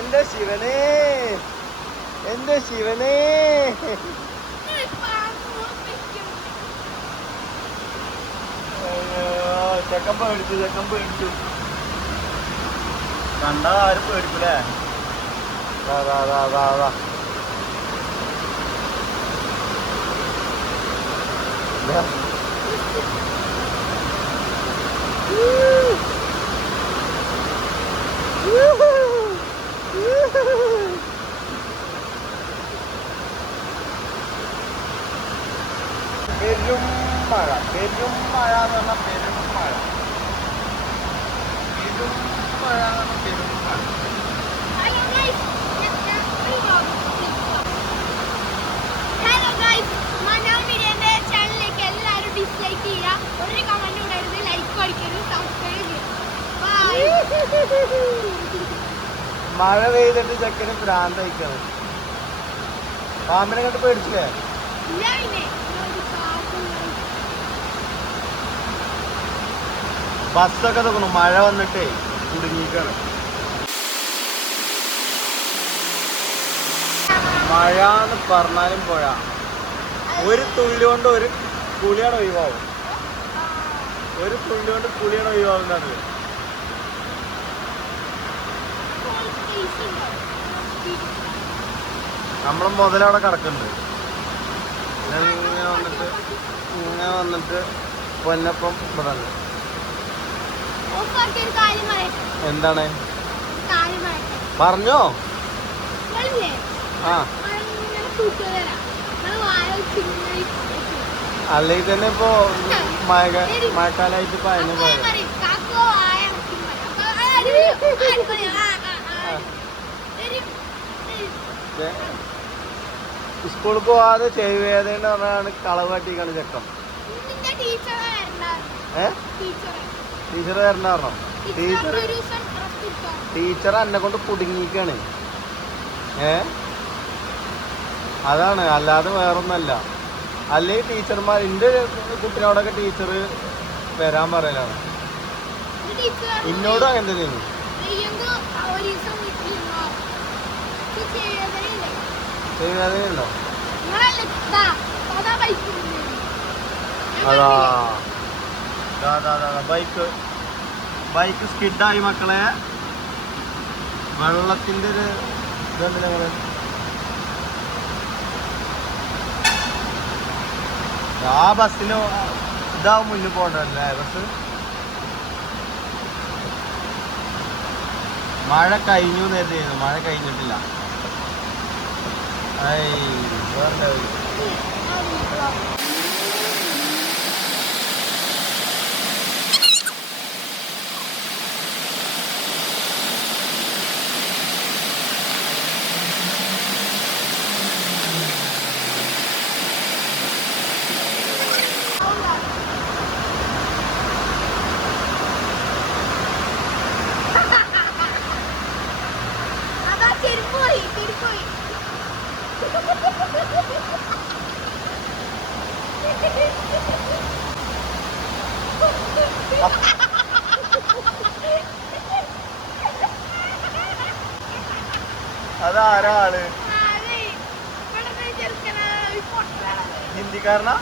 എന്റെ ശിവനേ, എന്റെ ശിവനേ. ചെക്കൻ പേടിച്ചു, ചെക്കൻ പേടിച്ചു. കണ്ടാ ആരും പേടിക്കൂലേ? പെരും മഴ, പെരും മഴ എന്ന് പറഞ്ഞാൽ പെരും മഴ, പെരും മഴ എന്ന് പറഞ്ഞാൽ പെരും മഴ. ഹലോ ഗൈസ്, മനോ മീഡിയന്റെ ചാനലിലേക്ക് എല്ലാവരും ഡിസ്ലൈക്ക് ചെയ്യുക, ഒരു കമന്റ് ഉണ്ടായിരുന്നു, ലൈക്ക് അടിക്കരുത്, സബ്സ്ക്രൈബ് ചെയ്യുക. മഴ പെയ്തിട്ട് ചെക്കന് പ്രാന്തയിക്കണം. പാമ്പിനെ കണ്ട് പേടിച്ചില്ലേ? ബസ്സൊക്കെ നോക്കണം, മഴ വന്നിട്ടേ കുടുങ്ങിക്കാണ്. മഴ എന്ന് പറഞ്ഞാലും പുഴ, ഒരു തുള്ളി കൊണ്ട് ഒരു കുളിയാണ് ഒഴിവാകും. ഒരു തുള്ളി കൊണ്ട് കുളിയാണ് ഒഴിവാകുന്നത്. നമ്മളെ മുതലവിടെ കിടക്കുന്നുണ്ട്. ഇങ്ങനെ വന്നിട്ട് പൊന്നപ്പം ഇവിടെ. എന്താണ് പറഞ്ഞോ? ആ അല്ലെങ്കിൽ തന്നെ ഇപ്പൊ മഴക്കാലായിട്ട് ഇപ്പൊ അതിന് പോയത്. സ്കൂളിൽ പോവാതെ ചെവി വേദന പറഞ്ഞാണ് കളവ് കാട്ടിക്കാണ് ചെക്കം. ടീച്ചർ വരണ്ടായിരുന്നോ? ടീച്ചർ എന്നെ കൊണ്ട് കുടുങ്ങിക്കാണ്. അതാണ്, അല്ലാതെ വേറൊന്നല്ല. അല്ലെങ്കിൽ ടീച്ചർമാർ എൻ്റെ കുട്ടിനോടൊക്കെ ടീച്ചർ വരാൻ പറയലാണ്. എന്നോടും അങ്ങനെ തന്നെയാണ്. ചെവിവേദനയുണ്ടോ? അതാ ബൈക്ക് സ്കിഡായി മക്കളെ. വെള്ളത്തിന്റെ ഒരു ഇതുണ്ട്. ഞങ്ങള് ആ ബസ്സിന് ഇതാവും മുന്നിൽ പോകണ്ടല്ലേ ബസ്. മഴ കഴിഞ്ഞു നേരത്തെ, മഴ കഴിഞ്ഞിട്ടില്ല. അതാരാ ആള്? ഹിന്ദിക്കാരനാ?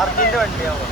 അർജുന്റെ വണ്ടിയാവോ?